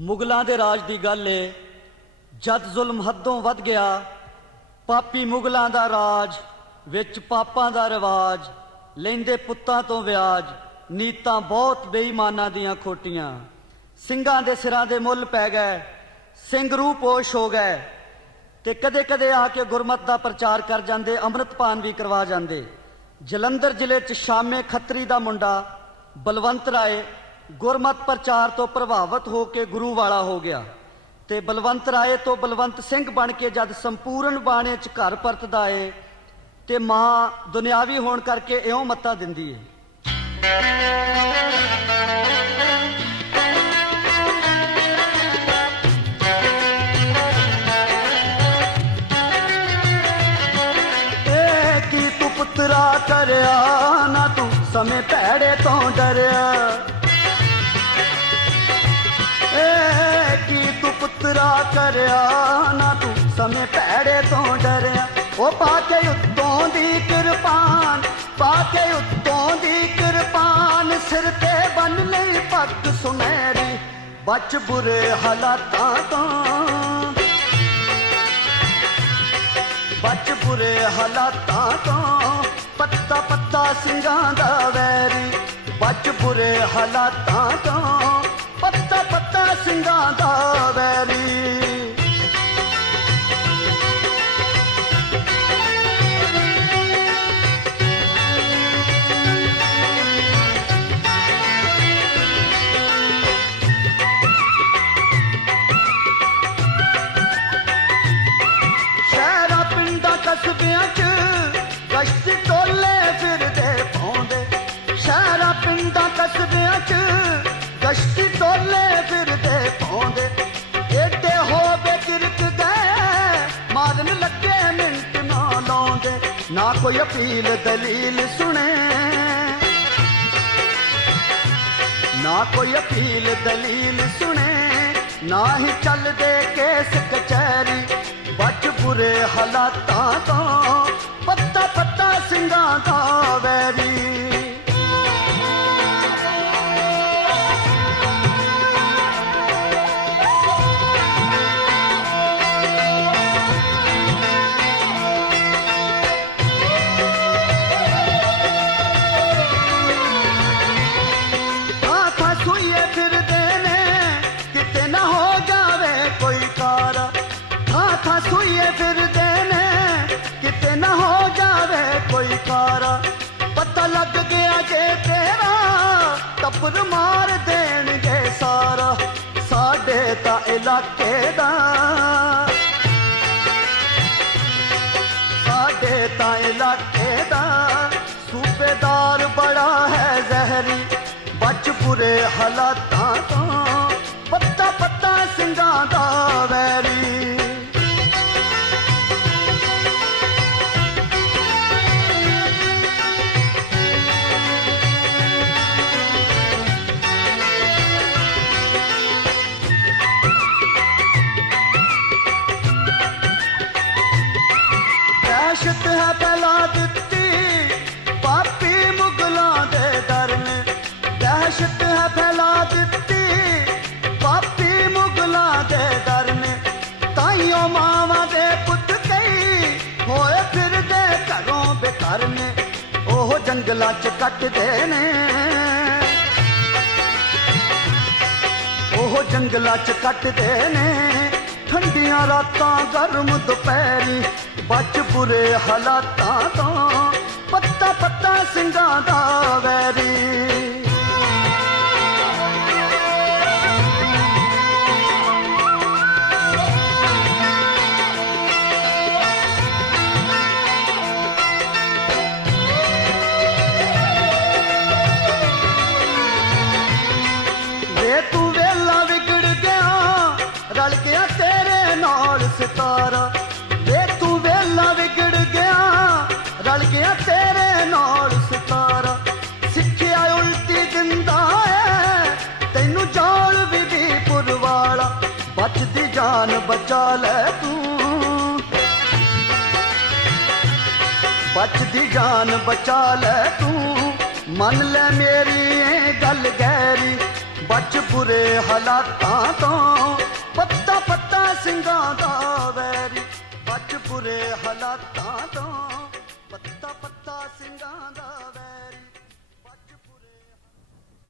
ਮੁਗਲਾਂ ਦੇ ਰਾਜ ਦੀ ਗੱਲ ਏ। ਜਦ ਜ਼ੁਲਮ ਹੱਦੋਂ ਵੱਧ ਗਿਆ, ਪਾਪੀ ਮੁਗਲਾਂ ਦਾ ਰਾਜ ਵਿੱਚ ਪਾਪਾਂ ਦਾ ਰਿਵਾਜ, ਲੈਂਦੇ ਪੁੱਤਾਂ ਤੋਂ ਵਿਆਜ, ਨੀਤਾਂ ਬਹੁਤ ਬੇਈਮਾਨਾਂ ਦੀਆਂ ਖੋਟੀਆਂ। ਸਿੰਘਾਂ ਦੇ ਸਿਰਾਂ ਦੇ ਮੁੱਲ ਪੈ ਗਏ, ਸਿੰਘ ਰੂਪੋਸ਼ ਹੋ ਗਏ ਤੇ ਕਦੇ-ਕਦੇ ਆ ਕੇ ਗੁਰਮਤ ਦਾ ਪ੍ਰਚਾਰ ਕਰ ਜਾਂਦੇ, ਅੰਮ੍ਰਿਤਪਾਨ ਵੀ ਕਰਵਾ ਜਾਂਦੇ। ਜਲੰਧਰ ਜ਼ਿਲ੍ਹੇ 'ਚ ਸ਼ਾਮੇ ਖੱਤਰੀ ਦਾ ਮੁੰਡਾ ਬਲਵੰਤ ਰਾਏ ਗੁਰਮਤ ਪ੍ਰਚਾਰ ਤੋਂ ਪ੍ਰਭਾਵਿਤ ਹੋ ਕੇ ਗੁਰੂ ਵਾਲਾ ਹੋ ਗਿਆ ਤੇ ਬਲਵੰਤ ਰਾਏ ਤੋਂ ਬਲਵੰਤ ਸਿੰਘ ਬਣ ਕੇ ਜਦ ਸੰਪੂਰਨ ਬਾਣੇ 'ਚ ਘਰ ਪਰਤਦਾ ਏ ਤੇ ਮਾਂ ਦੁਨਿਆਵੀ ਹੋਣ ਕਰਕੇ ਇਉਂ ਮੱਤਾ ਦਿੰਦੀ ਏ। ਏ ਕੀ ਤੂੰ ਪੁੱਤਰਾ ਕਰਿਆ ਨਾ ਤੂੰ ਸਮੇਂ ਭੈੜੇ ਤੋਂ ਡਰਿਆ। ਕਰਿਆ ਨਾ ਤੂੰ ਸਮੇਂ ਭੈੜੇ ਤੋਂ ਡਰਿਆ। ਉਹ ਪਾ ਕੇ ਉੱਤੋਂ ਦੀ ਕਿਰਪਾਨ, ਪਾ ਕੇ ਉੱਤੋਂ ਦੀ ਕਿਰਪਾਨ, ਸਿਰ ਤੇ ਬੰਨ ਲਈ ਪੱਗ ਸੁਨਹਿਰੀ, ਬਚ ਬੁਰੇ ਹਾਲਾਤਾਂ ਤੋਂ। ਬਚ ਬੁਰੇ ਹਾਲਾਤਾਂ ਤੋਂ, ਪੱਤਾ ਪੱਤਾ ਸਿੰਘਾਂ ਦਾ ਵੈਰੀ, ਬਚ ਬੁਰੇ ਹਾਲਾਤਾਂ ਤੋਂ, ਪੱਤਾ ਪੱਤਾ ਸਿੰਘਾਂ ਦਾ ਵੈਰੀ। ਕਸਬਿਆਂ 'ਚ ਗਸ਼ਤ ਟੋਲੇ ਫਿਰਦੇ ਪਾਉਂਦੇ। ਸ਼ਹਿਰਾਂ, ਪਿੰਡਾਂ, ਕਸਬਿਆਂ 'ਚ ਗਸ਼ਤ ਟੋਲੇ ਫਿਰਦੇ ਪਾਉਂਦੇ। ਏਡੇ ਹੋ ਬੇਕਿਰਕ ਗਏ ਮਾਰਨ ਲੱਗੇ ਮਿੰਟ ਨਾ ਲਾਉਂਦੇ। ਨਾ ਕੋਈ ਅਪੀਲ, ਦਲੀਲ ਸੁਣੇ। ਨਾ ਕੋਈ ਅਪੀਲ, ਦਲੀਲ ਸੁਣੇ। ਨਾ ਹੀ ਚੱਲਦੇ ਕੇਸ ਕਚਹਿਰੀ। ਬਚ ਬੁਰੇ ਹਾਲਾਤਾਂ ਤੋਂ ਪੱਤਾ ਪੱਤਾ ਸਿੰਘਾਂ ਦਾ ਵੈਰੀ। ਟੱਪਰ ਮਾਰ ਦੇਣਗੇ ਸਾਰਾ, ਸਾਡੇ ਤਾਂ ਇਲਾਕੇ ਦਾ। ਸਾਡੇ ਤਾਂ ਇਲਾਕੇ ਦਾ। ਸੂਬੇਦਾਰ ਬੜਾ ਹੈ ਜ਼ਹਿਰੀ ਬਚ ਬੁਰੇ ਹਾਲਾਤਾਂ ਤੋਂ। ਦਹਿਸ਼ਤ ਹੈ ਪਹਿਲਾ ਦਿੱਤੀ, ਪਾਪੀ ਮੁਗਲਾਂ ਦੇ ਦਰ ਨੇ ਦਹਿਸ਼ਤ ਹੈ ਫੈਲਾ ਦਿੱਤੀ, ਪਾਪੀ ਮੁਗਲਾਂ ਦੇ ਦਰ ਨੇ ਤਾਈਓ ਮਾਵਾਂ ਦੇ ਪੁੱਤ ਕਈ, ਹੋਏ ਫਿਰਦੇ ਘਰੋਂ ਬੇਕਾਰ ਨੇ ਉਹ ਜੰਗਲਾਂ 'ਚ ਕੱਟਦੇ ਨੇ। ਉਹ ਜੰਗਲਾਂ 'ਚ ਕੱਟਦੇ ਨੇ। ਠੰਡੀਆਂ ਰਾਤਾਂ ਗਰਮ ਦੁਪਹਿਰੀ ਬਚ ਬੁਰੇ ਹਾਲਾਤਾਂ ਤੋਂ ਪੱਤਾ ਪੱਤਾ ਸਿੰਘਾਂ ਦਾ ਵੈਰੀ। ਜਾਨ ਬਚਾ ਲੈ ਤੂੰ। ਬਚਦੀ ਜਾਨ ਬਚਾ ਲੈ ਤੂੰ। ਮੰਨ ਲੈ ਮੇਰੀ ਇਹ ਗੱਲ ਗੈਰੀ। ਬਚ ਬੁਰੇ ਹਾਲਾਤਾਂ ਤੋਂ। ਪੱਤਾ ਪੱਤਾ ਸਿੰਘਾਂ ਦਾ ਵੈਰੀ। ਬਚ ਬੁਰੇ ਹਾਲਾਤਾਂ ਤੋਂ। ਪੱਤਾ ਪੱਤਾ ਸਿੰਘਾਂ ਦਾ